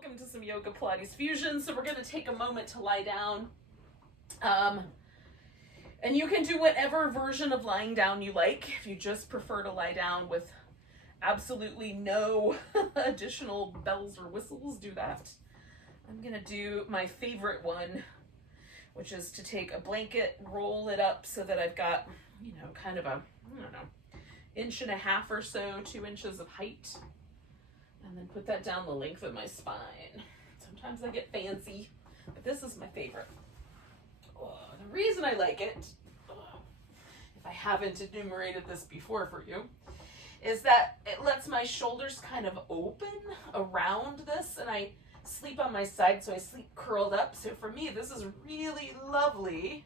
welcome to some Yoga Pilates Fusion. So we're going to take a moment to lie down. And you can do whatever version of lying down you like. If you just prefer to lie down with absolutely no additional bells or whistles, do that. I'm going to do my favorite one, which is to take a blanket, roll it up so that I've got, you know, kind of a, I don't know, 1.5 inches or so, 2 inches of height. And then put that down the length of my spine. Sometimes I get fancy, but this is my favorite. Oh, the reason I like it, if I haven't enumerated this before for you, is that it lets my shoulders kind of open around this, and I sleep on my side, so I sleep curled up. So for me, this is a really lovely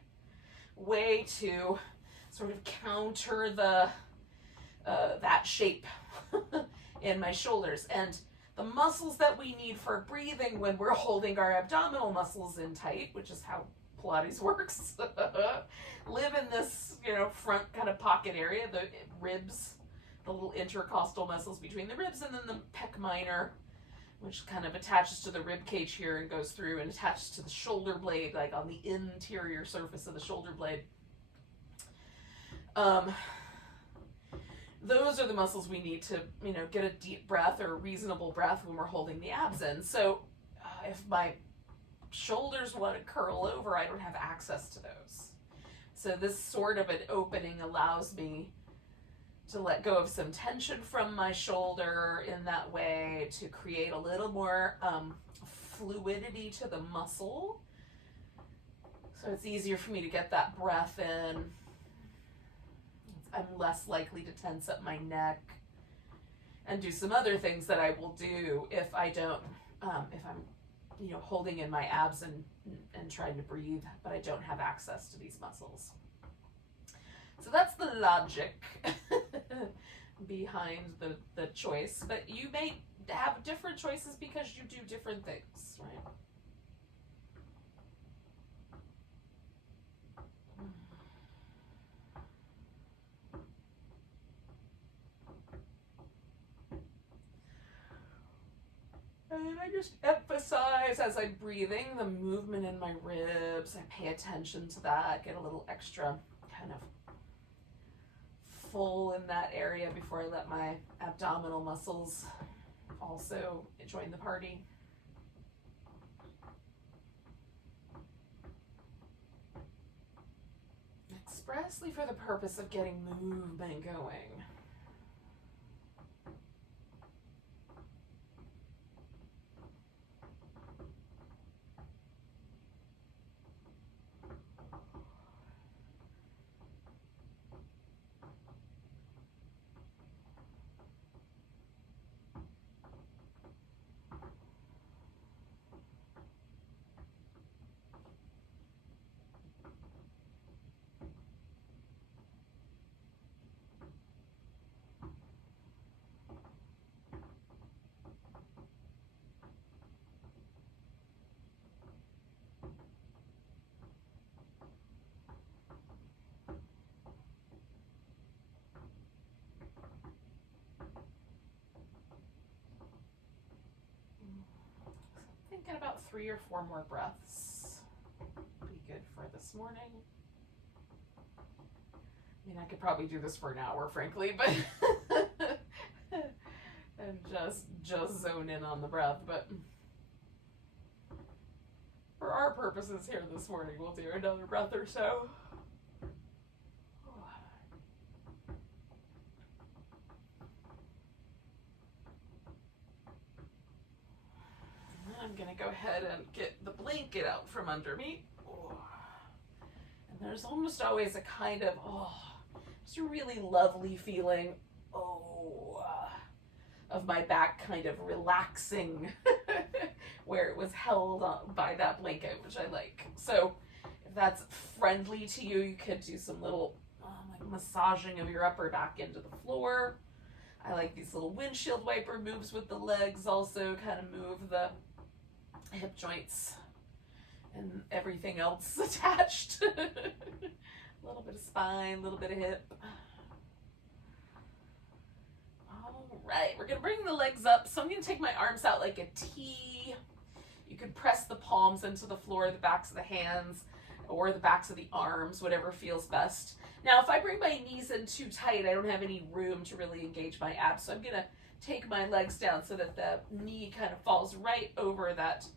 way to sort of counter the that shape in my shoulders. And the muscles that we need for breathing when we're holding our abdominal muscles in tight, which is how Pilates works, live in this, you know, front kind of pocket area, the ribs, the little intercostal muscles between the ribs, and then the pec minor, which kind of attaches to the rib cage here and goes through and attaches to the shoulder blade, like on the interior surface of the shoulder blade. Those are the muscles we need to, you know, get a deep breath or a reasonable breath when we're holding the abs in. So if my shoulders want to curl over, I don't have access to those. So this sort of an opening allows me to let go of some tension from my shoulder in that way, to create a little more fluidity to the muscle. So it's easier for me to get that breath in. I'm less likely to tense up my neck and do some other things that I will do if I don't, if I'm, you know, holding in my abs and trying to breathe, but I don't have access to these muscles. So that's the logic behind the choice, but you may have different choices because you do different things, right? And I just emphasize as I'm breathing the movement in my ribs. I pay attention to that, get a little extra kind of full in that area before I let my abdominal muscles also join the party. Expressly for the purpose of getting movement going. Thinking about 3 or 4 more breaths be good for this morning. I mean, I could probably do this for an hour, frankly, but and just zone in on the breath. But for our purposes here this morning, we'll do another breath or so. I'm gonna go ahead and get the blanket out from under me. And there's almost always a kind of, just a really lovely feeling, of my back kind of relaxing where it was held by that blanket, which I like. So if that's friendly to you, you could do some little like massaging of your upper back into the floor. I like these little windshield wiper moves with the legs, also kind of move the hip joints and everything else attached. A little bit of spine, a little bit of hip. All right, we're gonna bring the legs up. So I'm gonna take my arms out like a T. could press the palms into the floor, the backs of the hands, or the backs of the arms, whatever feels best. Now, if I bring my knees in too tight, I don't have any room to really engage my abs. So I'm going to take my legs down so that the knee kind of falls right over that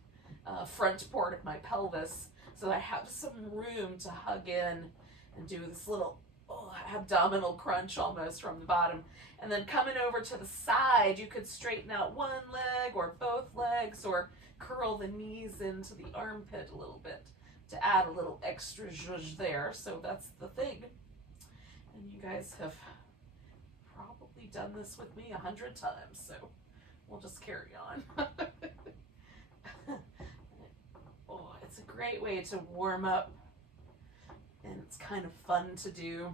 front part of my pelvis, so I have some room to hug in and do this little abdominal crunch almost from the bottom. And then coming over to the side, you could straighten out one leg or both legs, or curl the knees into the armpit a little bit to add a little extra zhuzh there. So that's the thing. And you guys have probably done this with me 100 times, so we'll just carry on. Oh, it's a great way to warm up, and it's kind of fun to do.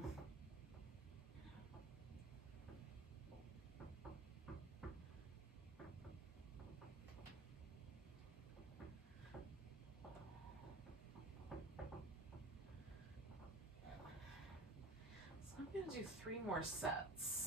So I'm going to do 3 more sets.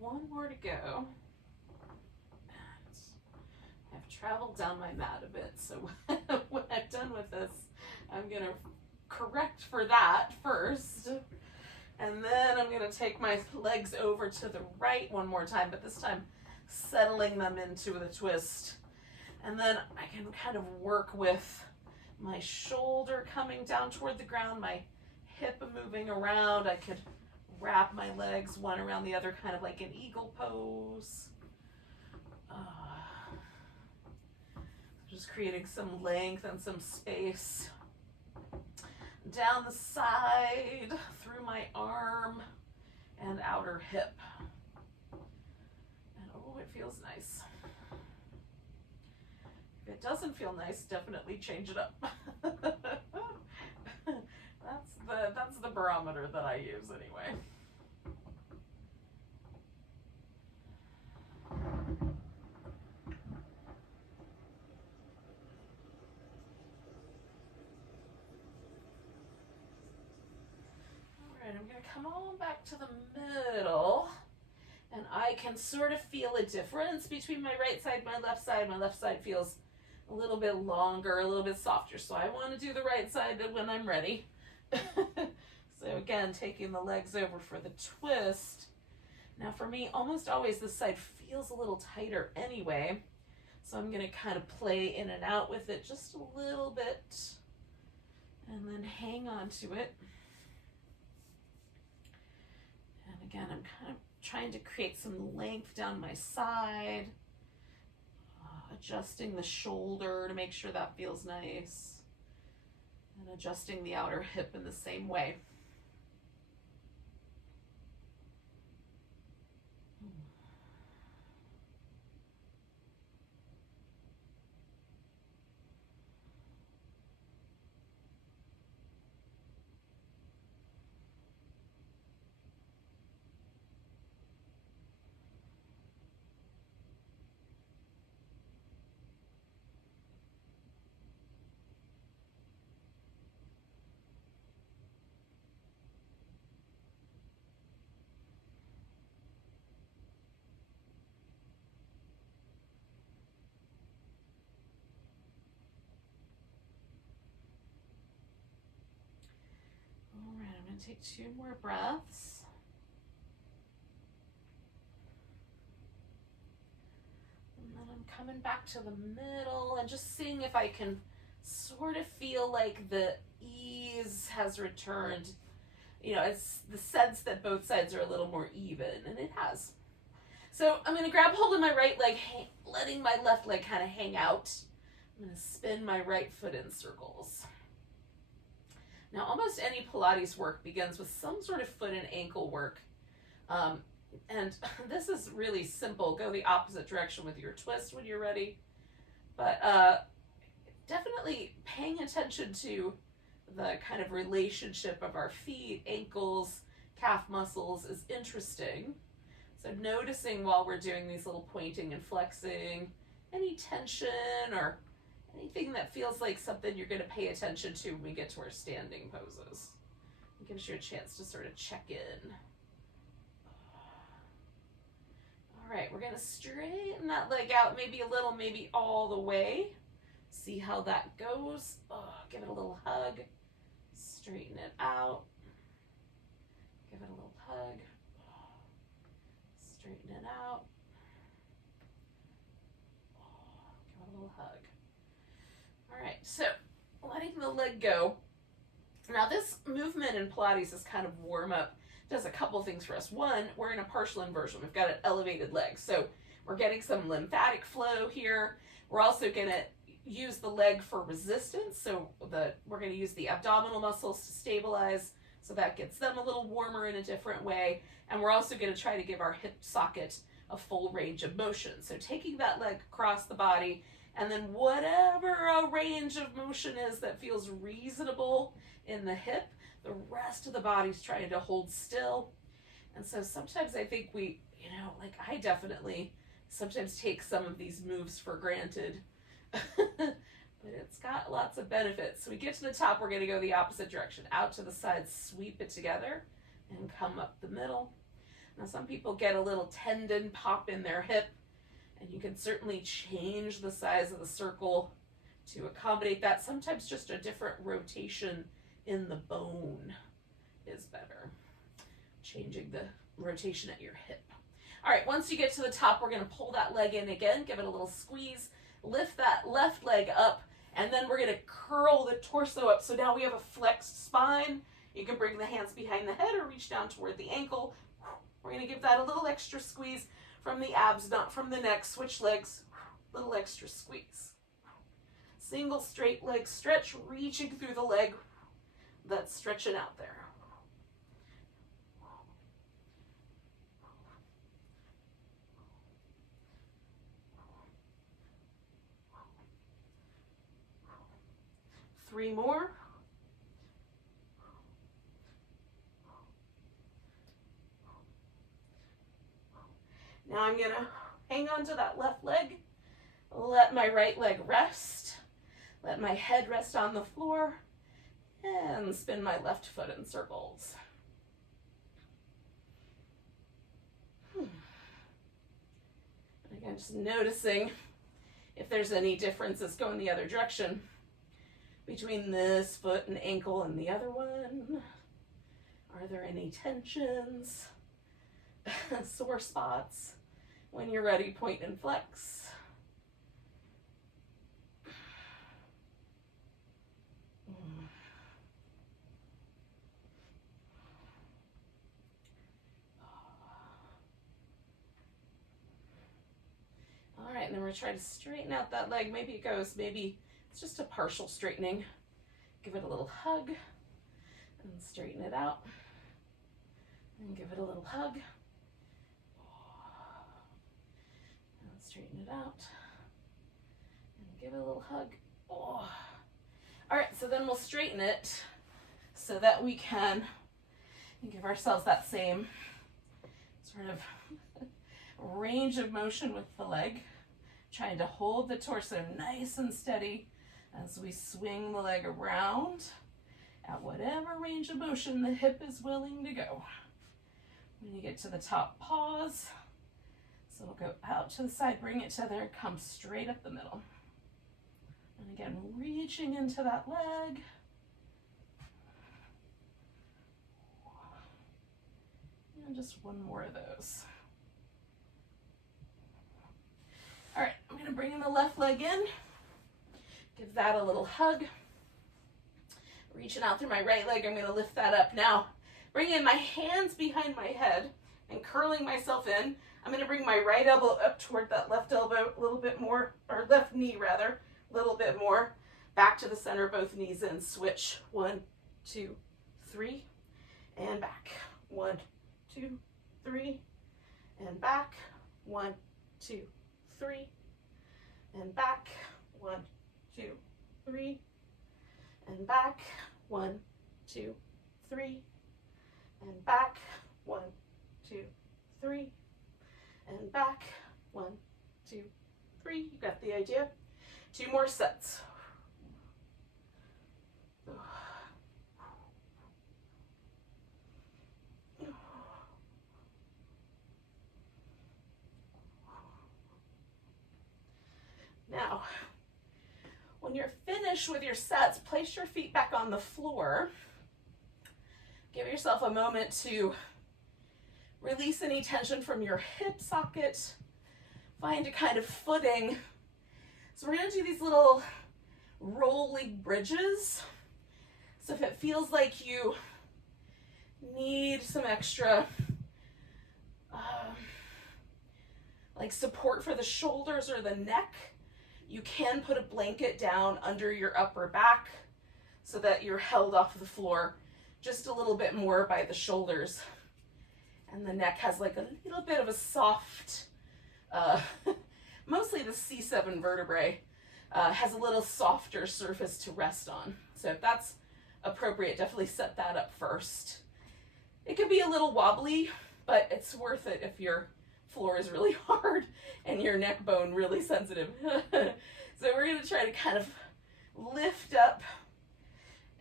One more to go. And I've traveled down my mat a bit, so when I'm done with this, I'm going to correct for that first. And then I'm going to take my legs over to the right one more time, but this time settling them into the twist. And then I can kind of work with my shoulder coming down toward the ground, my hip moving around. I could wrap my legs one around the other, kind of like an eagle pose. Just creating some length and some space. Down the side, through my arm and outer hip. And oh, it feels nice. If it doesn't feel nice, definitely change it up. That's the barometer that I use anyway. Alright, I'm going to come on back to the middle, and I can sort of feel a difference between my right side and my left side. My left side feels a little bit longer, a little bit softer, so I want to do the right side when I'm ready. So again, taking the legs over for the twist. Now for me, almost always this side feels a little tighter anyway, so I'm going to kind of play in and out with it just a little bit, and then hang on to it. And again, I'm kind of trying to create some length down my side, adjusting the shoulder to make sure that feels nice, and adjusting the outer hip in the same way. Take 2 more breaths. And then I'm coming back to the middle and just seeing if I can sort of feel like the ease has returned. You know, it's the sense that both sides are a little more even, and it has. So I'm going to grab hold of my right leg, letting my left leg kind of hang out. I'm going to spin my right foot in circles. Now, almost any Pilates work begins with some sort of foot and ankle work. And this is really simple. Go the opposite direction with your twist when you're ready. But definitely paying attention to the kind of relationship of our feet, ankles, calf muscles is interesting. So noticing while we're doing these little pointing and flexing, any tension or anything that feels like something you're going to pay attention to when we get to our standing poses. It gives you a chance to sort of check in. All right, we're going to straighten that leg out, maybe a little, maybe all the way. See how that goes. Oh, give it a little hug. Straighten it out. Give it a little hug. Straighten it out. Give it a little hug. All right, so letting the leg go. Now this movement in Pilates is kind of warm up. Does a couple things for us. One, we're in a partial inversion. We've got an elevated leg. So we're getting some lymphatic flow here. We're also going to use the leg for resistance. So we're going to use the abdominal muscles to stabilize. So that gets them a little warmer in a different way. And we're also going to try to give our hip socket a full range of motion. So taking that leg across the body, and then whatever a range of motion is that feels reasonable in the hip, the rest of the body's trying to hold still. And so sometimes I think we, like I definitely sometimes take some of these moves for granted, but it's got lots of benefits. So we get to the top, we're going to go the opposite direction, out to the side, sweep it together, and come up the middle. Now some people get a little tendon pop in their hip, and you can certainly change the size of the circle to accommodate that. Sometimes just a different rotation in the bone is better. Changing the rotation at your hip. All right, once you get to the top, we're going to pull that leg in again, give it a little squeeze, lift that left leg up, and then we're going to curl the torso up. So now we have a flexed spine. You can bring the hands behind the head or reach down toward the ankle. We're going to give that a little extra squeeze from the abs, not from the neck. Switch legs, little extra squeeze. Single straight leg stretch, reaching through the leg that's stretching out there. Three more. Now I'm going to hang on to that left leg, let my right leg rest, let my head rest on the floor, and spin my left foot in circles. Again, just noticing if there's any differences going the other direction between this foot and ankle and the other one. Are there any tensions, sore spots? When you're ready, point and flex. All right, and then we're trying to straighten out that leg. Maybe it's just a partial straightening. Give it a little hug and straighten it out. And give it a little hug. And straighten it out. And give it a little hug. Oh. All right, so then we'll straighten it so that we can give ourselves that same sort of range of motion with the leg, trying to hold the torso nice and steady as we swing the leg around at whatever range of motion the hip is willing to go. When you get to the top, pause. So we'll go out to the side, bring it to there, come straight up the middle. And again, reaching into that leg. And just one more of those. All right, I'm gonna bring the left leg in. Give that a little hug. Reaching out through my right leg, I'm gonna lift that up now. Bringing my hands behind my head and curling myself in. I'm gonna bring my right elbow up toward that left elbow a little bit more, or left knee rather, a little bit more. Back to the center, both knees in, switch. 1, 2, 3, and back. 1, 2, 3, and back. 1, 2, 3, and back. 1, 2, 3, and back. 1, 2, 3, and back. 1, 2, 3, and back. 1, 2, 3. You got the idea. 2 more sets. Now, when you're finished with your sets, place your feet back on the floor. Give yourself a moment to release any tension from your hip socket. Find a kind of footing. So we're going to do these little rolling bridges. So if it feels like you need some extra like support for the shoulders or the neck, you can put a blanket down under your upper back so that you're held off the floor just a little bit more by the shoulders. And the neck has like a little bit of a soft, mostly the C7 vertebrae, has a little softer surface to rest on. So if that's appropriate, definitely set that up first. It could be a little wobbly, but it's worth it if your floor is really hard and your neck bone really sensitive. So we're going to try to kind of lift up,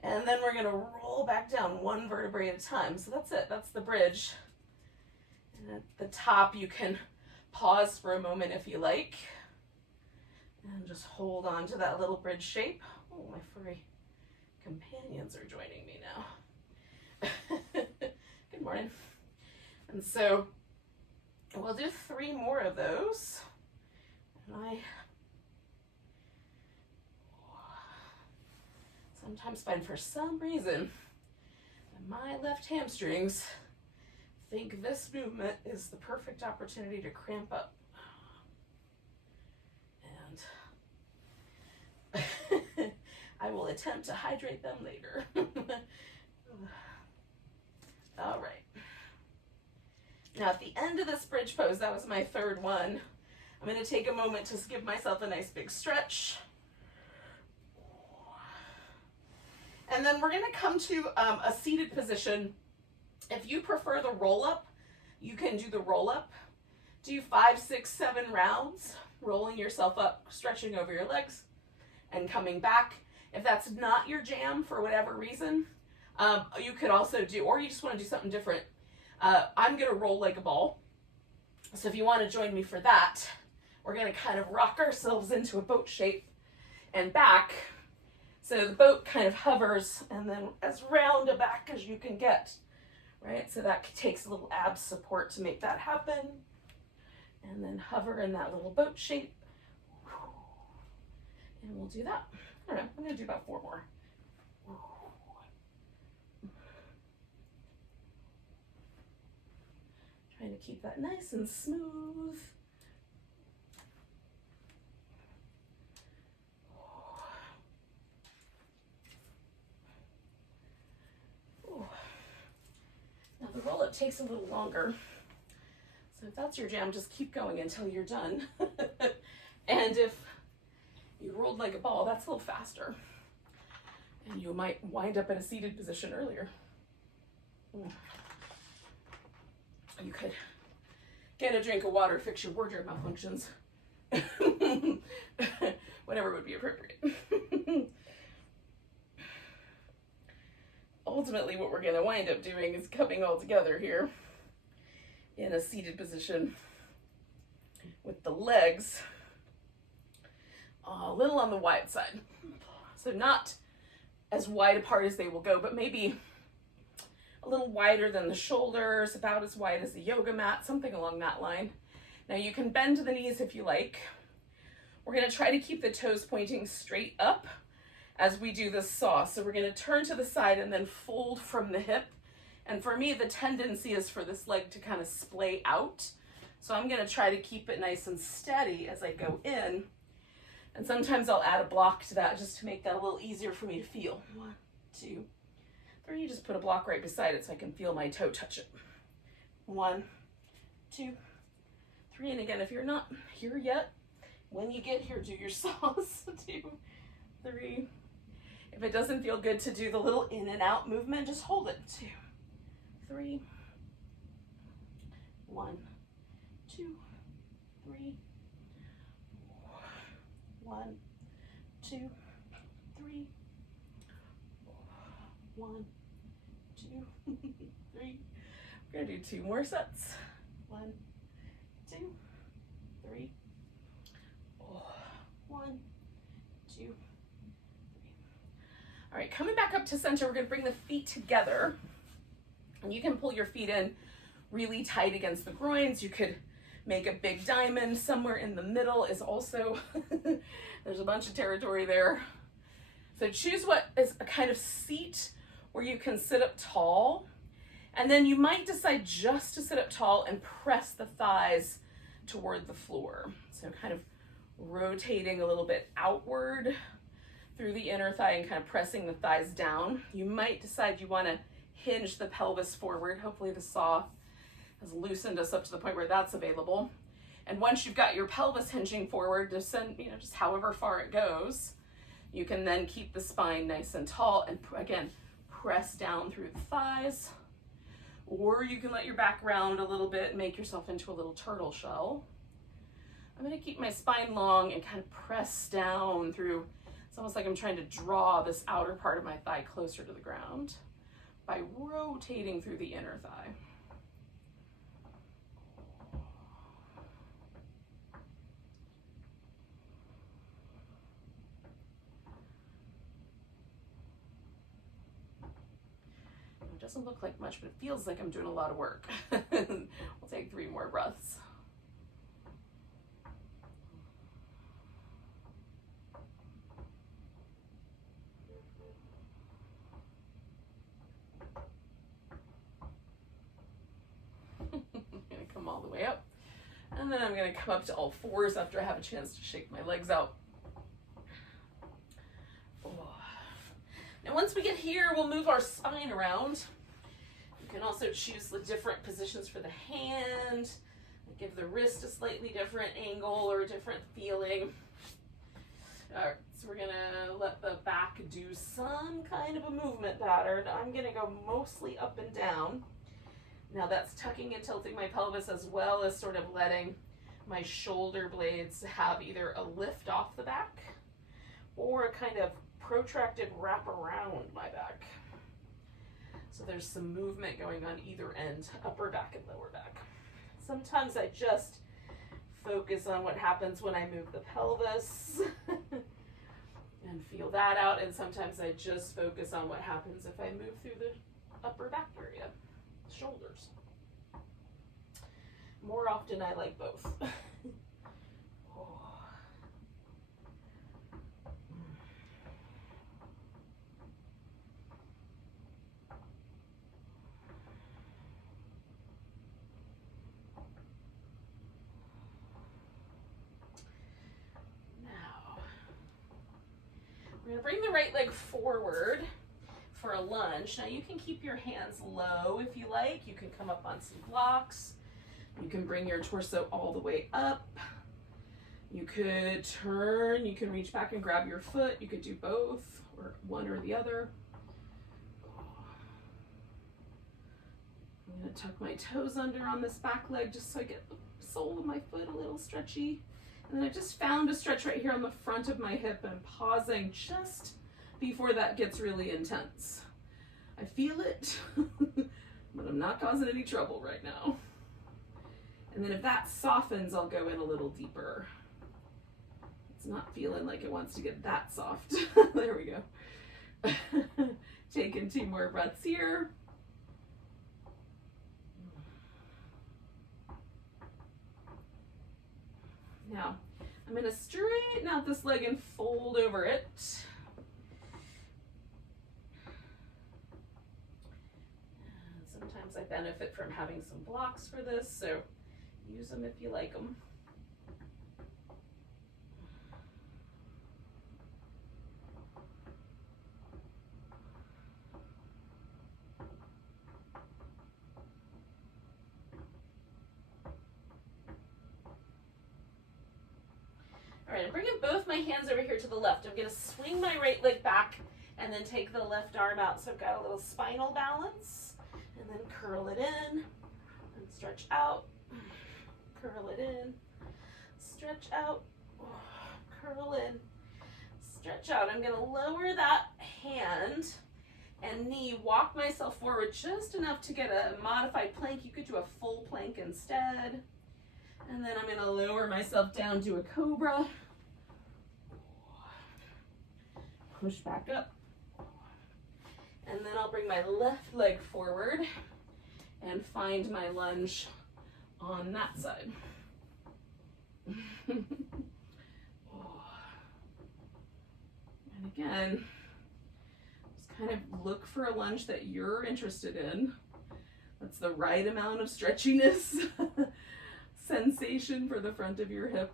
and then we're going to roll back down 1 vertebrae at a time. So that's it. That's the bridge. And at the top, you can pause for a moment if you like, and just hold on to that little bridge shape. Oh, my furry companions are joining me now. Good morning. And so we'll do 3 more of those. And I sometimes find, for some reason, that my left hamstrings think this movement is the perfect opportunity to cramp up. And I will attempt to hydrate them later. All right. Now at the end of this bridge pose, that was my 3rd one, I'm going to take a moment to give myself a nice big stretch. And then we're going to come to a seated position. If you prefer the roll-up, you can do the roll-up. Do 5, 6, 7 rounds, rolling yourself up, stretching over your legs, and coming back. If that's not your jam for whatever reason, you could also do, or you just want to do something different. I'm going to roll like a ball. So if you want to join me for that, we're going to kind of rock ourselves into a boat shape and back. So the boat kind of hovers, and then as round a back as you can get, right? So that takes a little ab support to make that happen. And then hover in that little boat shape. And we'll do that. I don't know, I'm going to do about 4 more. Trying to keep that nice and smooth. Now the roll-up takes a little longer. So if that's your jam, just keep going until you're done. And if you rolled like a ball, that's a little faster. And you might wind up in a seated position earlier. You could get a drink of water, fix your wardrobe malfunctions. Whatever would be appropriate. Ultimately, what we're going to wind up doing is coming all together here in a seated position with the legs a little on the wide side. So not as wide apart as they will go, but maybe a little wider than the shoulders, about as wide as the yoga mat, something along that line. Now you can bend the knees if you like. We're going to try to keep the toes pointing straight up as we do this saw. So we're going to turn to the side and then fold from the hip. And for me, the tendency is for this leg to kind of splay out. So I'm going to try to keep it nice and steady as I go in. And sometimes I'll add a block to that just to make that a little easier for me to feel. 1, 2, 3. You just put a block right beside it so I can feel my toe touch it. 1, 2, 3. And again, if you're not here yet, when you get here, do your saws. 2, 3. If it doesn't feel good to do the little in and out movement, just hold it. 2, 3. 1, 2, 3. 1, 2, 3. 1, 2, 3. We're gonna do 2 more sets. 1, 2, 3. 1, 2, 3. All right, coming back up to center, we're gonna bring the feet together. And you can pull your feet in really tight against the groins. You could make a big diamond. Somewhere in the middle is also, there's a bunch of territory there. So choose what is a kind of seat where you can sit up tall. And then you might decide just to sit up tall and press the thighs toward the floor. So kind of rotating a little bit outward through the inner thigh and kind of pressing the thighs down. You might decide you want to hinge the pelvis forward. Hopefully the saw has loosened us up to the point where that's available. And once you've got your pelvis hinging forward, just however far it goes, you can then keep the spine nice and tall and again, press down through the thighs. Or you can let your back round a little bit and make yourself into a little turtle shell. I'm going to keep my spine long and kind of press down through. It's almost like I'm trying to draw this outer part of my thigh closer to the ground by rotating through the inner thigh. It doesn't look like much, but it feels like I'm doing a lot of work. We'll take 3 more breaths. All the way up, and then I'm going to come up to all 4s after I have a chance to shake my legs out. And once we get here, we'll move our spine around. You can also choose the different positions for the hand, give the wrist a slightly different angle or a different feeling. All right, so we're going to let the back do some kind of a movement pattern. I'm going to go mostly up and down. Now that's tucking and tilting my pelvis as well as sort of letting my shoulder blades have either a lift off the back or a kind of protracted wrap around my back. So there's some movement going on either end, upper back and lower back. Sometimes I just focus on what happens when I move the pelvis and feel that out. And sometimes I just focus on what happens if I move through the upper back area. Shoulders. More often I like both. Now, we're going to bring the right leg forward for a lunge. Now you can keep your hands low if you like. You can come up on some blocks. You can bring your torso all the way up. You could turn, you can reach back and grab your foot. You could do both or one or the other. I'm going to tuck my toes under on this back leg just so I get the sole of my foot a little stretchy. And then I just found a stretch right here on the front of my hip and pausing just before that gets really intense. I feel it, but I'm not causing any trouble right now. And then if that softens, I'll go in a little deeper. It's not feeling like it wants to get that soft. There we go. Taking 2 more breaths here. Now, I'm going to straighten out this leg and fold over it. Sometimes I benefit from having some blocks for this, so use them if you like them. All right, I'm bringing both my hands over here to the left. I'm going to swing my right leg back and then take the left arm out. So I've got a little spinal balance, and then curl it in and stretch out, curl it in. stretch out, curl in, stretch out. I'm gonna lower that hand and knee, walk myself forward just enough to get a modified plank. You could do a full plank instead. And then I'm gonna lower myself down to a cobra. Push back up. And then I'll bring my left leg forward and find my lunge on that side. And again, just kind of look for a lunge that you're interested in. That's the right amount of stretchiness, sensation for the front of your hip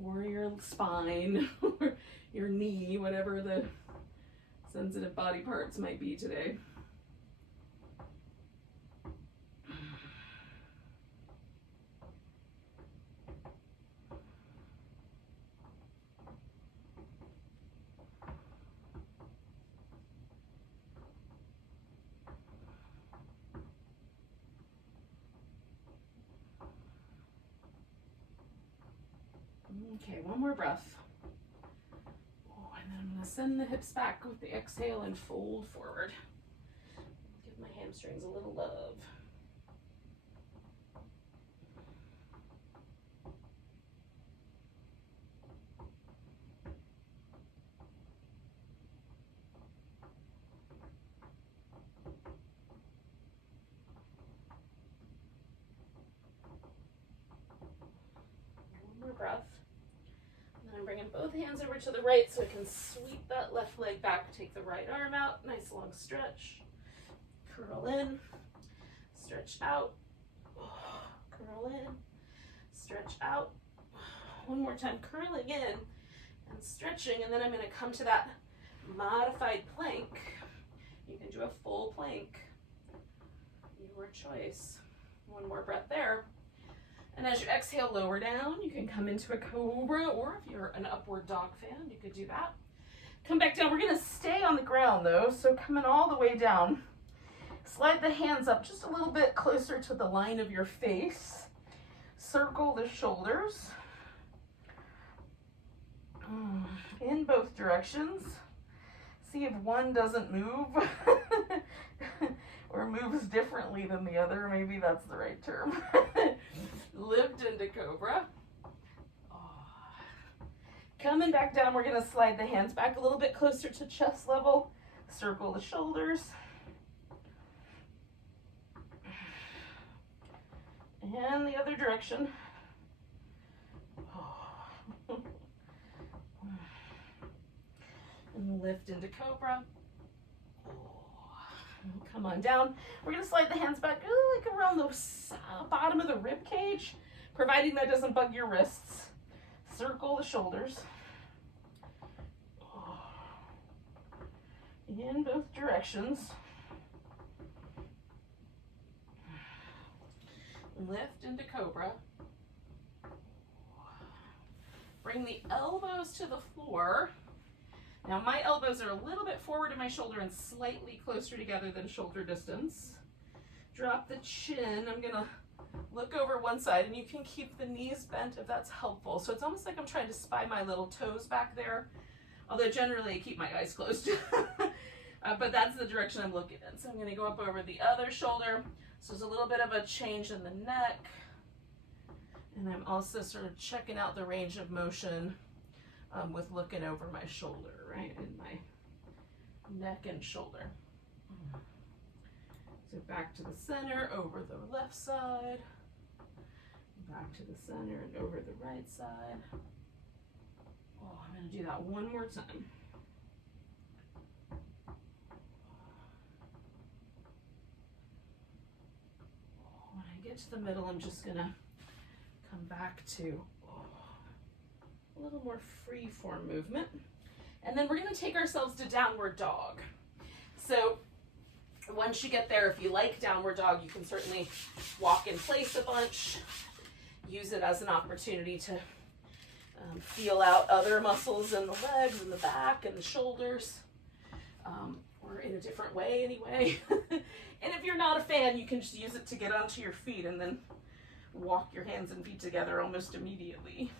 or your spine or your knee, whatever the sensitive body parts might be today. Okay, one more breath. Oh, and then I'm going to send the hips back with the exhale and fold forward. Give my hamstrings a little love. One more breath. I'm bringing both hands over to the right so I can sweep that left leg back, take the right arm out, nice long stretch, curl in, stretch out, curl in, stretch out, one more time, curling in and stretching, and then I'm going to come to that modified plank. You can do a full plank, your choice. One more breath there. And as you exhale, lower down, you can come into a cobra, or if you're an upward dog fan, you could do that. Come back down. We're going to stay on the ground though, so coming all the way down. Slide the hands up just a little bit closer to the line of your face. Circle the shoulders in both directions. See if one doesn't move or moves differently than the other. Maybe that's the right term. Lift into cobra. Coming back down, we're going to slide the hands back a little bit closer to chest level. Circle the shoulders. And the other direction. And lift into cobra. Come on down. We're going to slide the hands back like around the bottom of the rib cage, providing that doesn't bug your wrists. Circle the shoulders. In both directions. Lift into cobra. Bring the elbows to the floor. Now my elbows are a little bit forward in my shoulder and slightly closer together than shoulder distance. Drop the chin. I'm gonna look over one side, and you can keep the knees bent if that's helpful. So it's almost like I'm trying to spy my little toes back there, although generally I keep my eyes closed. But that's the direction I'm looking in. So I'm gonna go up over the other shoulder. So there's a little bit of a change in the neck. And I'm also sort of checking out the range of motion with looking over my shoulder, right, in my neck and shoulder. So back to the center, over the left side, back to the center and over the right side. Oh, I'm going to do that one more time. When I get to the middle, I'm just going to come back to a little more free form movement. And then we're going to take ourselves to downward dog. So once you get there, if you like downward dog, you can certainly walk in place a bunch, use it as an opportunity to feel out other muscles in the legs and the back and the shoulders, or in a different way anyway. And if you're not a fan, you can just use it to get onto your feet and then walk your hands and feet together almost immediately.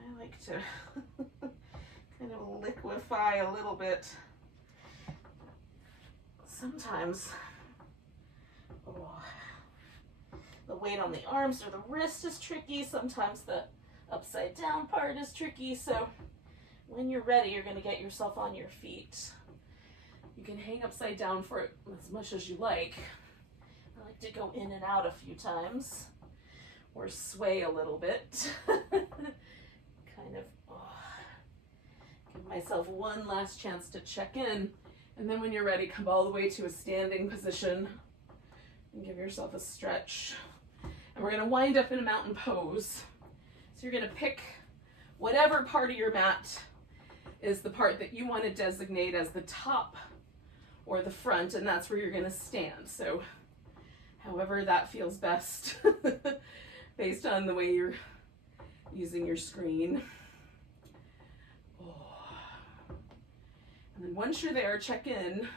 I like to kind of liquefy a little bit. Sometimes the weight on the arms or the wrist is tricky. Sometimes the upside down part is tricky. So when you're ready, you're going to get yourself on your feet. You can hang upside down for as much as you like. I like to go in and out a few times or sway a little bit. Kind of give myself one last chance to check in. And then when you're ready, come all the way to a standing position and give yourself a stretch. And we're going to wind up in a mountain pose. So you're going to pick whatever part of your mat is the part that you want to designate as the top or the front, and that's where you're going to stand. So however that feels best based on the way you're using your screen. And then once you're there, check in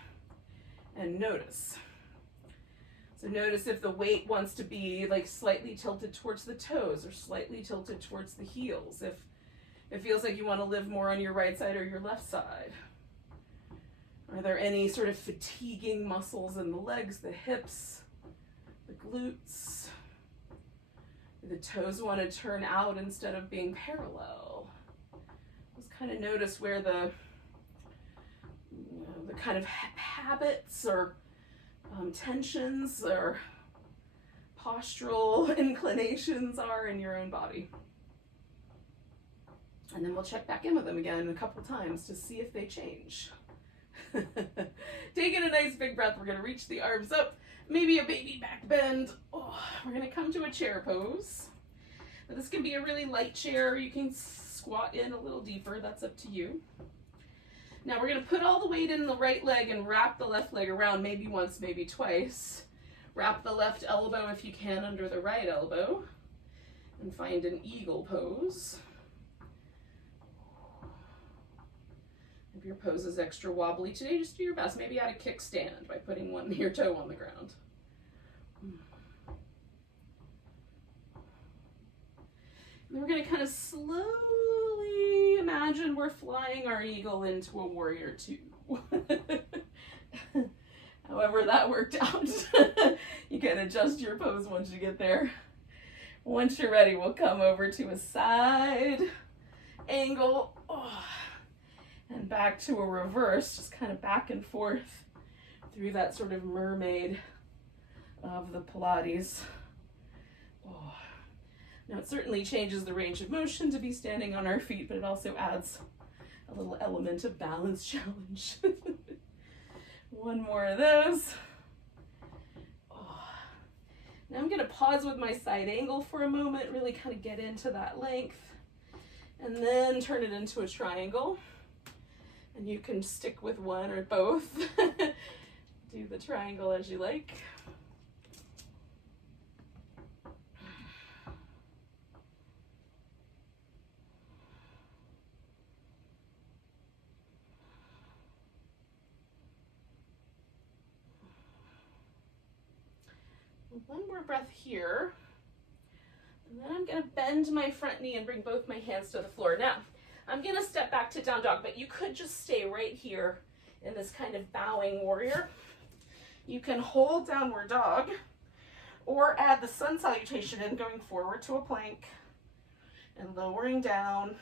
and notice. So notice if the weight wants to be like slightly tilted towards the toes or slightly tilted towards the heels. If it feels like you want to live more on your right side or your left side. Are there any sort of fatiguing muscles in the legs, the hips, the glutes? Do the toes want to turn out instead of being parallel? Just kind of notice where the kind of habits or tensions or postural inclinations are in your own body. And then we'll check back in with them again a couple times to see if they change. Taking a nice big breath, we're going to reach the arms up, maybe a baby back bend. We're going to come to a chair pose. Now, this can be a really light chair. You can squat in a little deeper. That's up to you. Now we're going to put all the weight in the right leg and wrap the left leg around, maybe once, maybe twice. Wrap the left elbow if you can under the right elbow and find an eagle pose. If your pose is extra wobbly today, just do your best. Maybe add a kickstand by putting one your toe on the ground. And we're going to kind of slowly imagine we're flying our eagle into a warrior two. However that worked out. You can adjust your pose once you get there. Once you're ready, we'll come over to a side angle. And back to a reverse, just kind of back and forth through that sort of mermaid of the Pilates. Now it certainly changes the range of motion to be standing on our feet, but it also adds a little element of balance challenge. One more of those. Now I'm going to pause with my side angle for a moment, really kind of get into that length, and then turn it into a triangle. And you can stick with one or both. Do the triangle as you like. One more breath here. And then I'm going to bend my front knee and bring both my hands to the floor. Now, I'm going to step back to down dog, but you could just stay right here in this kind of bowing warrior. You can hold downward dog or add the sun salutation in, going forward to a plank and lowering down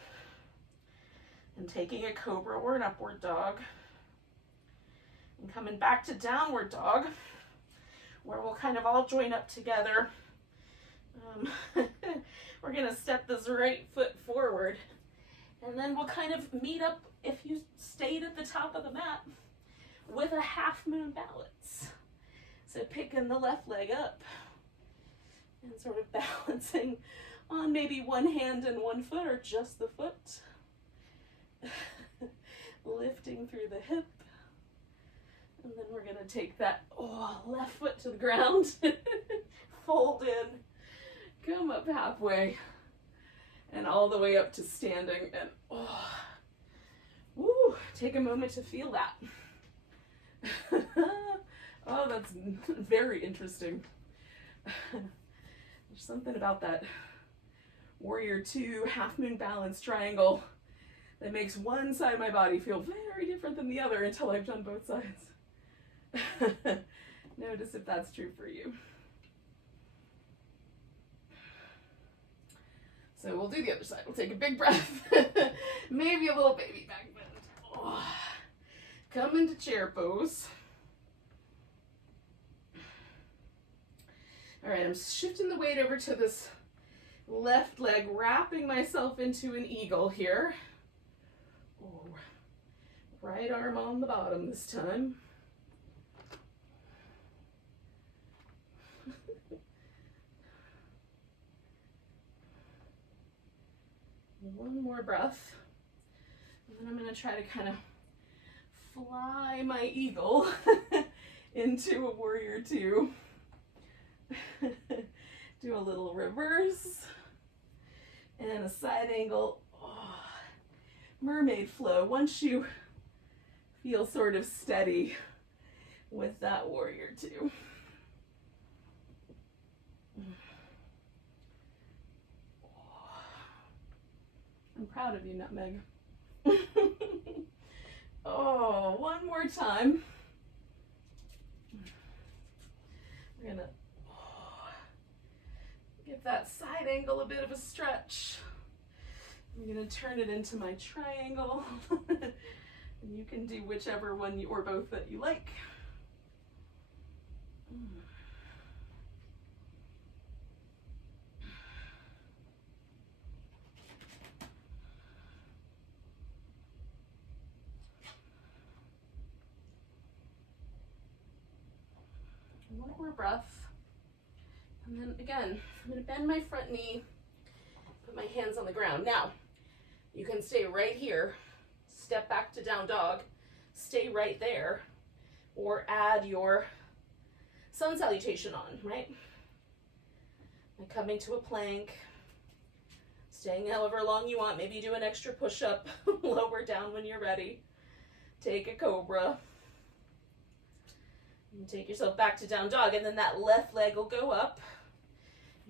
and taking a cobra or an upward dog and coming back to downward dog, where we'll kind of all join up together. We're going to step this right foot forward. And then we'll kind of meet up, if you stayed at the top of the mat, with a half moon balance. So picking the left leg up and sort of balancing on maybe one hand and one foot or just the foot. Lifting through the hip. And then we're going to take that left foot to the ground, fold in, come up halfway, and all the way up to standing, and take a moment to feel that. Oh, that's very interesting. There's something about that warrior two half moon balance triangle that makes one side of my body feel very different than the other until I've done both sides. Notice if that's true for you. So we'll do the other side. We'll take a big breath. Maybe a little baby back bend. Oh. Come into chair pose. All right, I'm shifting the weight over to this left leg, wrapping myself into an eagle here. Oh. Right arm on the bottom this time. One more breath. And then I'm going to try to kind of fly my eagle into a warrior two. Do a little reverse and a side angle. Oh, mermaid flow. Once you feel sort of steady with that warrior two. I'm proud of you, Nutmeg. Oh, one more time. We're gonna give that side angle a bit of a stretch. I'm gonna turn it into my triangle. And you can do whichever one or both that you like. One more breath. And then again, I'm going to bend my front knee, put my hands on the ground. Now, you can stay right here, step back to down dog, stay right there, or add your sun salutation on, right? And coming to a plank, staying however long you want. Maybe do an extra push-up, lower down when you're ready. Take a cobra. And take yourself back to down dog, and then that left leg will go up.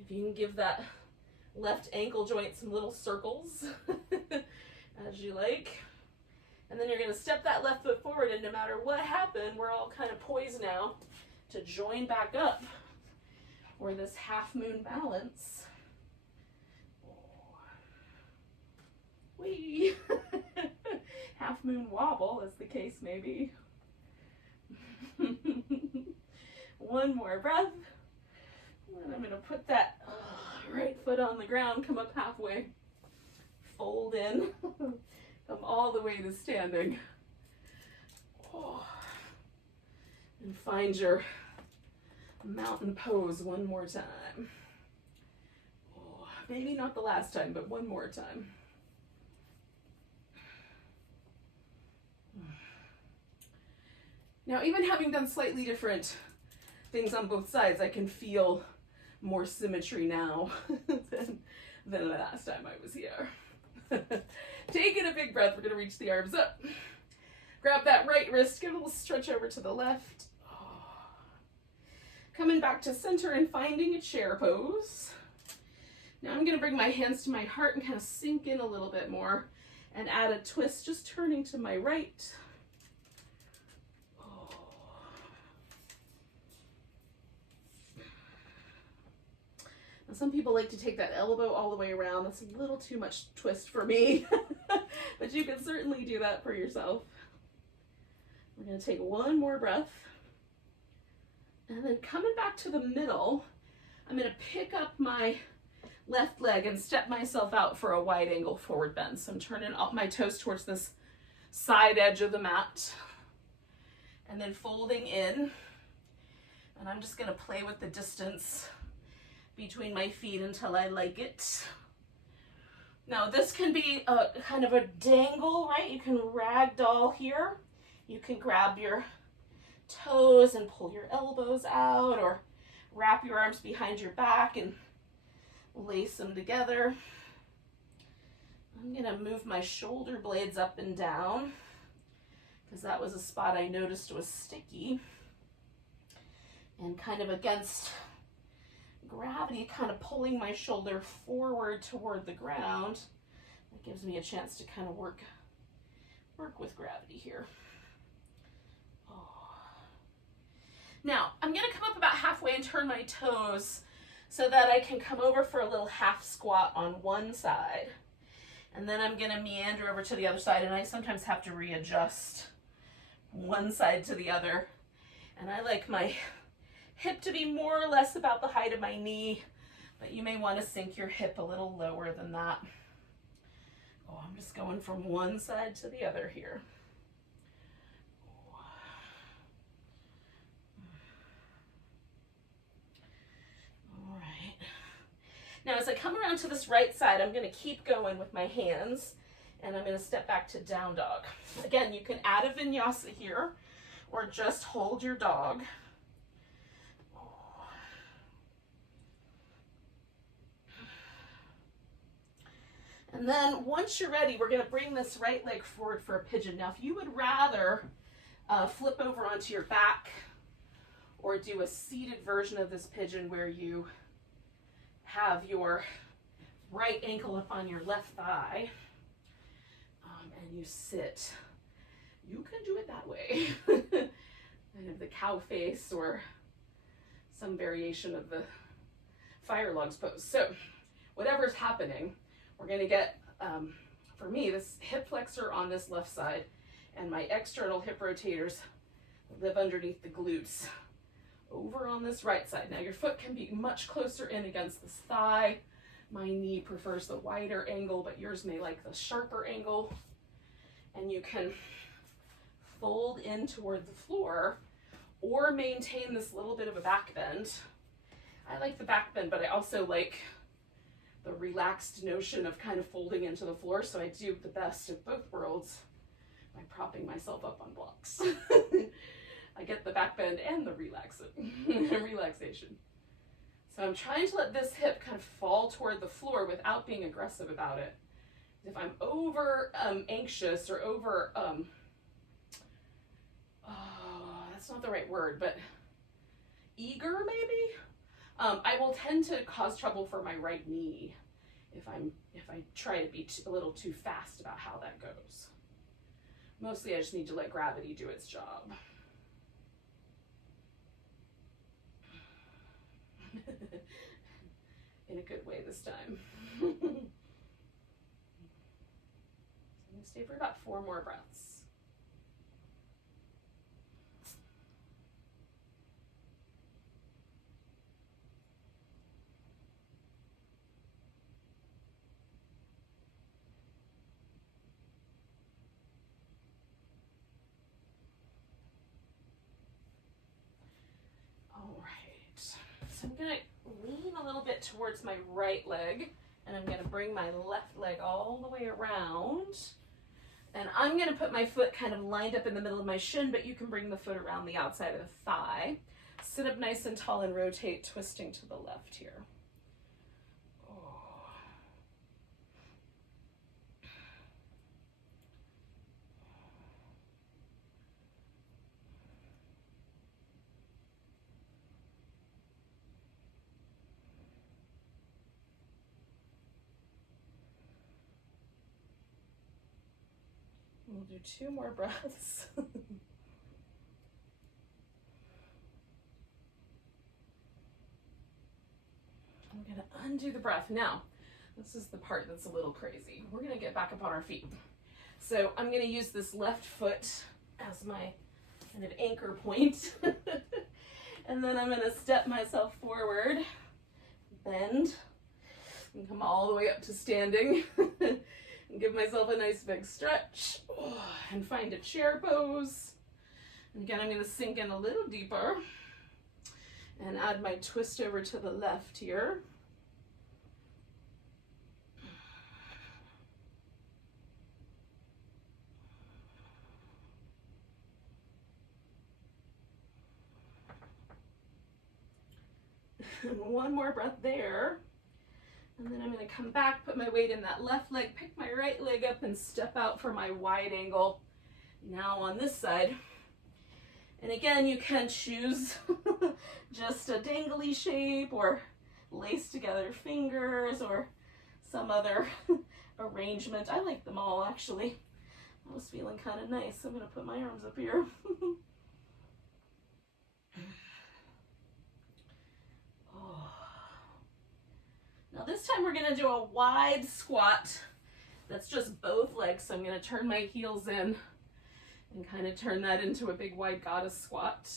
If you can give that left ankle joint some little circles as you like. And then you're going to step that left foot forward, and no matter what happened, we're all kind of poised now to join back up for this half moon balance. Whee! Half moon wobble, as the case may be. One more breath. And I'm going to put that right foot on the ground, come up halfway, fold in, come all the way to standing. And find your mountain pose one more time. Maybe not the last time, but one more time. Now, even having done slightly different things on both sides, I can feel more symmetry now than the last time I was here. Taking a big breath, we're going to reach the arms up. Grab that right wrist, give a little stretch over to the left. Coming back to center and finding a chair pose. Now I'm going to bring my hands to my heart and kind of sink in a little bit more and add a twist, just turning to my right. Now, some people like to take that elbow all the way around. That's a little too much twist for me, but you can certainly do that for yourself. We're going to take one more breath. And then coming back to the middle, I'm going to pick up my left leg and step myself out for a wide angle forward bend. So I'm turning up my toes towards this side edge of the mat. And then folding in. And I'm just going to play with the distance between my feet until I like it. Now this can be a kind of a dangle, right? You can ragdoll here. You can grab your toes and pull your elbows out, or wrap your arms behind your back and lace them together. I'm gonna move my shoulder blades up and down because that was a spot I noticed was sticky, and kind of against gravity, kind of pulling my shoulder forward toward the ground. That gives me a chance to kind of work with gravity here. Now, I'm gonna come up about halfway and turn my toes so that I can come over for a little half squat on one side. And then I'm gonna meander over to the other side, and I sometimes have to readjust one side to the other. And I like my hip to be more or less about the height of my knee, but you may wanna sink your hip a little lower than that. Oh, I'm just going from one side to the other here. Now, as I come around to this right side, I'm going to keep going with my hands, and I'm going to step back to down dog. Again, you can add a vinyasa here, or just hold your dog. And then once you're ready, we're going to bring this right leg forward for a pigeon. Now, if you would rather flip over onto your back or do a seated version of this pigeon where you have your right ankle up on your left thigh and you sit, you can do it that way. Kind of the cow face or some variation of the fire logs pose. So whatever's happening, we're going to get, for me, this hip flexor on this left side, and my external hip rotators live underneath the glutes over on this right side. Now your foot can be much closer in against this thigh. My knee prefers the wider angle, but yours may like the sharper angle. And you can fold in toward the floor or maintain this little bit of a back bend. I like the back bend, but I also like the relaxed notion of kind of folding into the floor, so I do the best of both worlds by propping myself up on blocks. I get the back bend and the relaxation. So I'm trying to let this hip kind of fall toward the floor without being aggressive about it. If I'm over anxious or over, that's not the right word, but eager maybe, I will tend to cause trouble for my right knee if I try to be a little too fast about how that goes. Mostly I just need to let gravity do its job. In a good way this time. So I'm going to stay for about 4 more breaths. All right, so I'm going to lean a little bit towards my right leg, and I'm going to bring my left leg all the way around, and I'm going to put my foot kind of lined up in the middle of my shin, but you can bring the foot around the outside of the thigh. Sit up nice and tall and rotate, twisting to the left here. We'll do 2 more breaths. I'm going to undo the breath. Now, this is the part that's a little crazy. We're going to get back up on our feet. So I'm going to use this left foot as my kind of anchor point. And then I'm going to step myself forward, bend, and come all the way up to standing. And give myself a nice big stretch, and find a chair pose. And again, I'm going to sink in a little deeper and add my twist over to the left here. And one more breath there. And then I'm going to come back, put my weight in that left leg, pick my right leg up, and step out for my wide angle. Now on this side. And again, you can choose just a dangly shape or lace together fingers or some other arrangement. I like them all, actually. I was feeling kind of nice. I'm going to put my arms up here. Now this time we're going to do a wide squat. That's just both legs. So I'm going to turn my heels in and kind of turn that into a big wide goddess squat.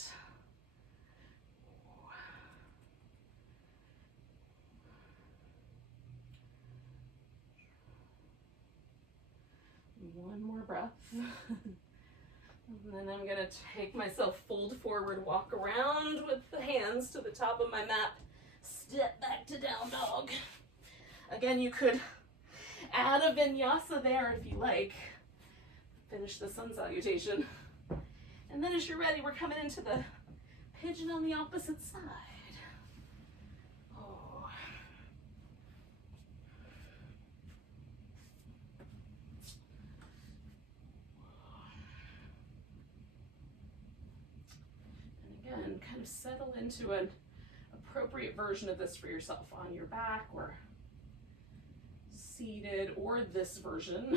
One more breath. And then I'm going to take myself, fold forward, walk around with the hands to the top of my mat, step back to down dog. Again, you could add a vinyasa there if you like. Finish the sun salutation. And then as you're ready, we're coming into the pigeon on the opposite side. Oh. And again, kind of settle into an appropriate version of this for yourself, on your back or seated, or this version.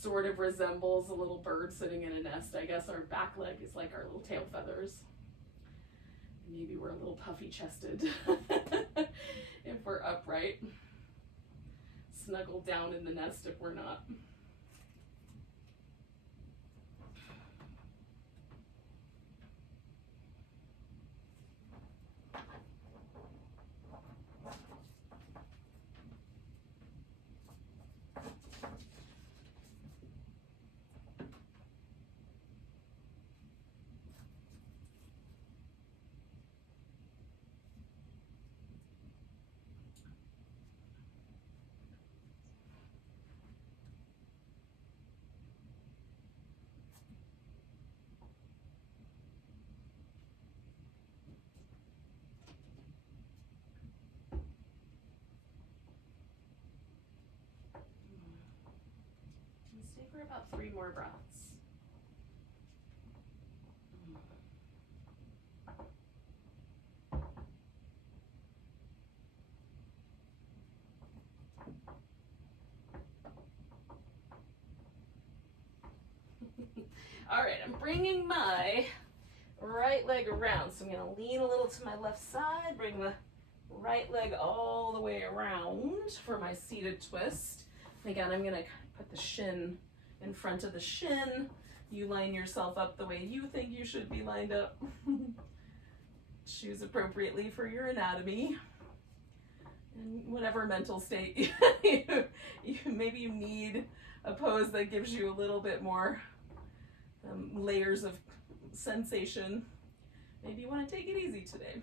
Sort of resembles a little bird sitting in a nest. I guess our back leg is like our little tail feathers. Maybe we're a little puffy chested if we're upright. Snuggle down in the nest if we're not. Stay for about 3 more breaths. All right, I'm bringing my right leg around. So I'm going to lean a little to my left side, bring the right leg all the way around for my seated twist. Again, I'm going to put the shin in front of the shin. You line yourself up the way you think you should be lined up. Choose appropriately for your anatomy. And whatever mental state maybe you need a pose that gives you a little bit more layers of sensation. Maybe you want to take it easy today.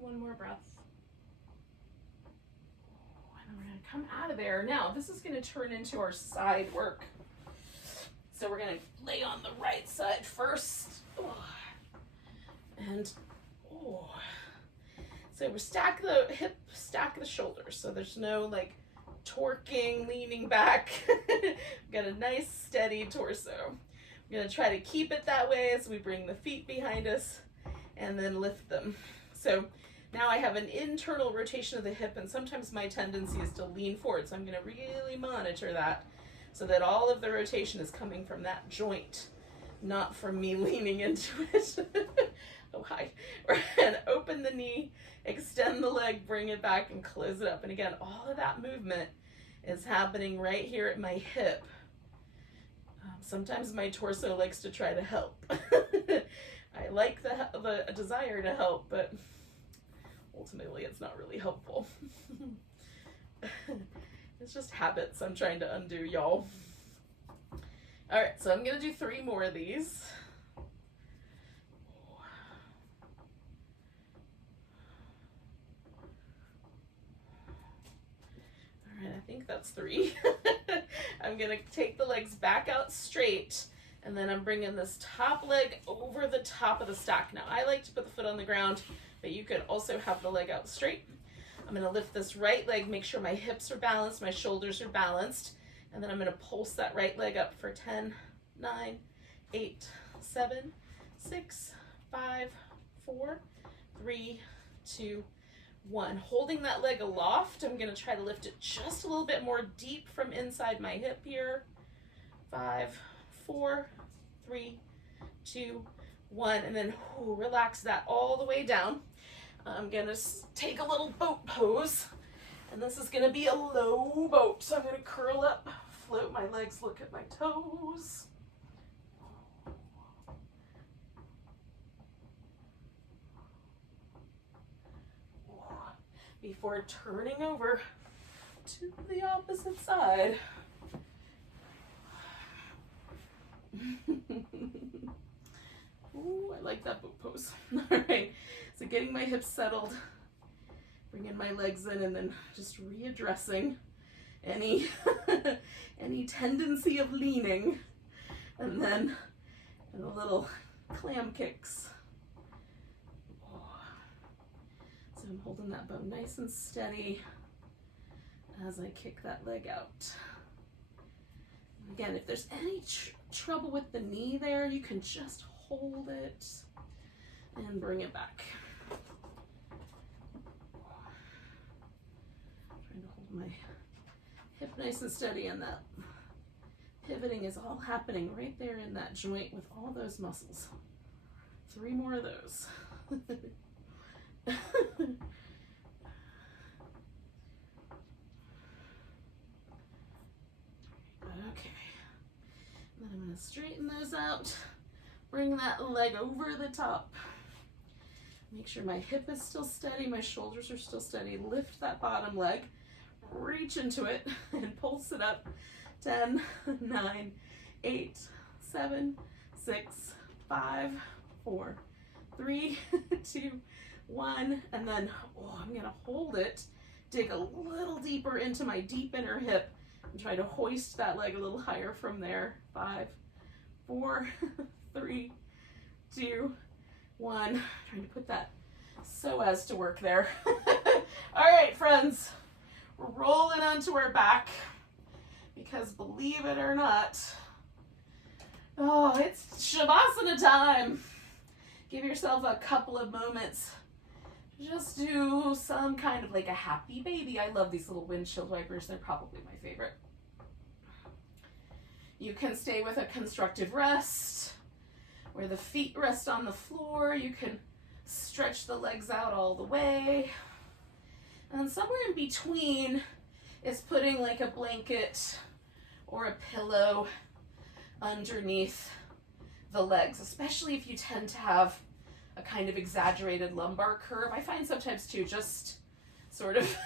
One more breath. And we're going to come out of there. Now, this is going to turn into our side work. So we're going to lay on the right side first. And, so we stack the hip, stack the shoulders. So there's no like torquing, leaning back. Got a nice steady torso. We're going to try to keep it that way as we bring the feet behind us and then lift them. So now I have an internal rotation of the hip, and sometimes my tendency is to lean forward. So I'm going to really monitor that so that all of the rotation is coming from that joint, not from me leaning into it. Oh, hi. And open the knee, extend the leg, bring it back, and close it up. And again, all of that movement is happening right here at my hip. Sometimes my torso likes to try to help. I like the desire to help, but ultimately it's not really helpful. It's just habits I'm trying to undo, y'all. All right, so I'm gonna do 3 more of these. All right, I think that's 3. I'm gonna take the legs back out straight, and then I'm bringing this top leg over the top of the stack. Now, I like to put the foot on the ground, but you could also have the leg out straight. I'm gonna lift this right leg, make sure my hips are balanced, my shoulders are balanced, and then I'm gonna pulse that right leg up for 10, 9, 8, 7, 6, 5, 4, 3, 2, 1. Holding that leg aloft, I'm gonna try to lift it just a little bit more deep from inside my hip here. 5, 4, 3, 2, 1, and then relax that all the way down. I'm gonna take a little boat pose, and this is gonna be a low boat. So I'm gonna curl up, float my legs, look at my toes. Before turning over to the opposite side. Ooh, I like that boat pose. All right, so getting my hips settled, bringing my legs in, and then just readdressing any any tendency of leaning, and then a little clam kicks. So I'm holding that bone nice and steady as I kick that leg out. Again, if there's any trouble with the knee there, you can just hold it and bring it back. Trying to hold my hip nice and steady, and that pivoting is all happening right there in that joint with all those muscles. 3 more of those. Okay, then I'm going to straighten those out, bring that leg over the top, make sure my hip is still steady, my shoulders are still steady, lift that bottom leg, reach into it, and pulse it up. 10, 9, 8, 7, 6, 5, 4, 3, 2, 1, and then I'm gonna hold it, dig a little deeper into my deep inner hip, and try to hoist that leg a little higher from there. 5, 4, 3, 2, 1. Trying to put that psoas to work there. All right, friends, we're rolling onto our back, because believe it or not, it's Shavasana time. Give yourself a couple of moments. Just do some kind of like a happy baby. I love these little windshield wipers. They're probably my favorite. You can stay with a constructive rest, where the feet rest on the floor. You can stretch the legs out all the way. And somewhere in between is putting like a blanket or a pillow underneath the legs, especially if you tend to have a kind of exaggerated lumbar curve. I find sometimes too, just sort of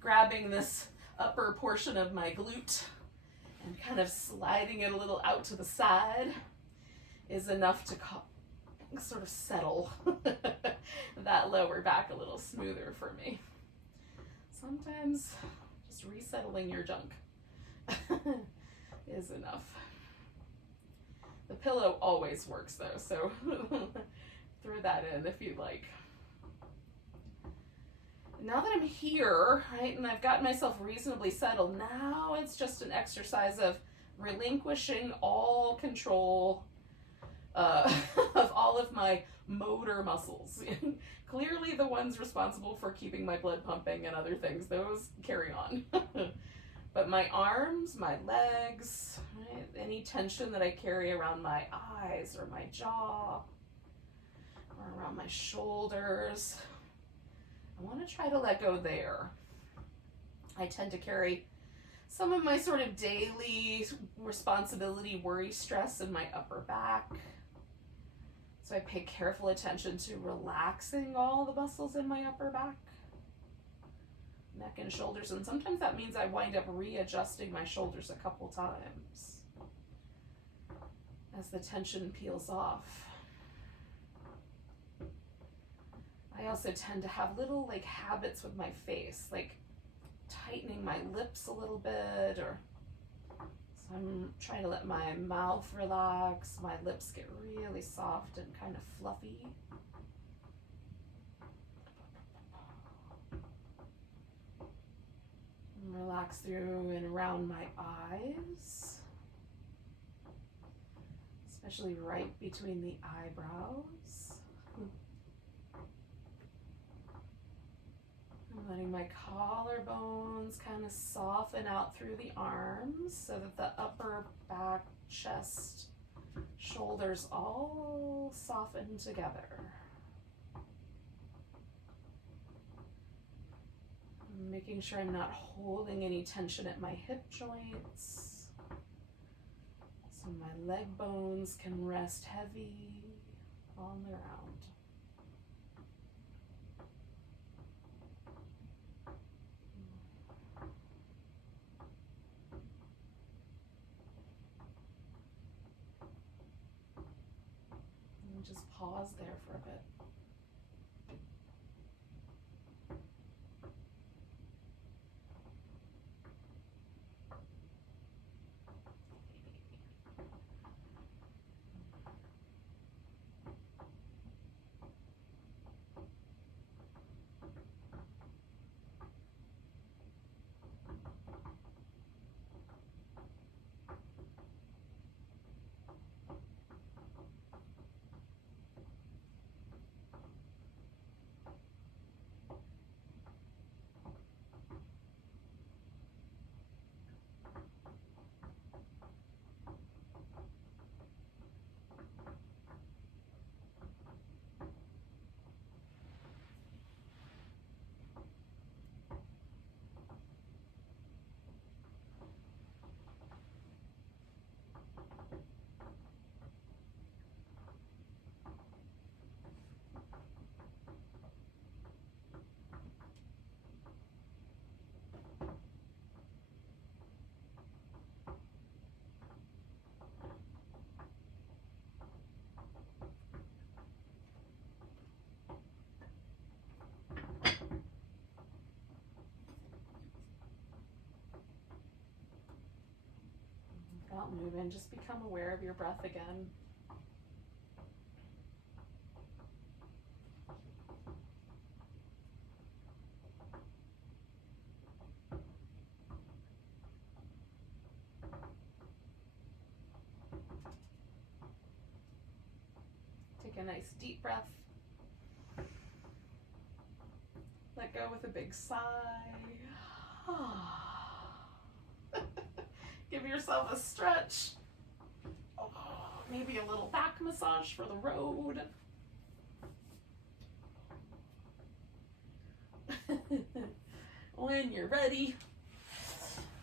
grabbing this upper portion of my glute and kind of sliding it a little out to the side is enough to sort of settle that lower back a little smoother for me. Sometimes just resettling your junk is enough. The pillow always works though, so throw that in if you'd like. Now that I'm here, right, and I've gotten myself reasonably settled, now it's just an exercise of relinquishing all control of all of my motor muscles. Clearly the ones responsible for keeping my blood pumping and other things, those carry on. But my arms, my legs, right, any tension that I carry around my eyes or my jaw or around my shoulders, I want to try to let go there. I tend to carry some of my sort of daily responsibility, worry, stress in my upper back. So I pay careful attention to relaxing all the muscles in my upper back, neck and shoulders. And sometimes that means I wind up readjusting my shoulders a couple times as the tension peels off. I also tend to have little like habits with my face, like tightening my lips a little bit, or so I'm trying to let my mouth relax, my lips get really soft and kind of fluffy. And relax through and around my eyes, especially right between the eyebrows. I'm letting my collarbones kind of soften out through the arms so that the upper back, chest, shoulders all soften together. I'm making sure I'm not holding any tension at my hip joints, so my leg bones can rest heavy on the ground. Just pause there for a bit. Without moving, just become aware of your breath again. Take a nice deep breath. Let go with a big sigh. Give yourself a stretch. Oh, maybe a little back massage for the road. When you're ready,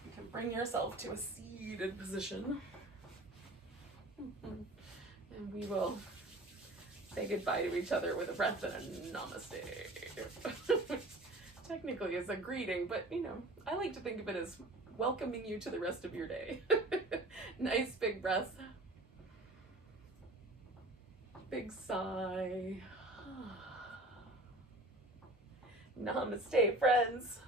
you can bring yourself to a seated position. And we will say goodbye to each other with a breath and a namaste. Technically it's a greeting, but you know, I like to think of it as welcoming you to the rest of your day. Nice big breath. Big sigh. Namaste, friends.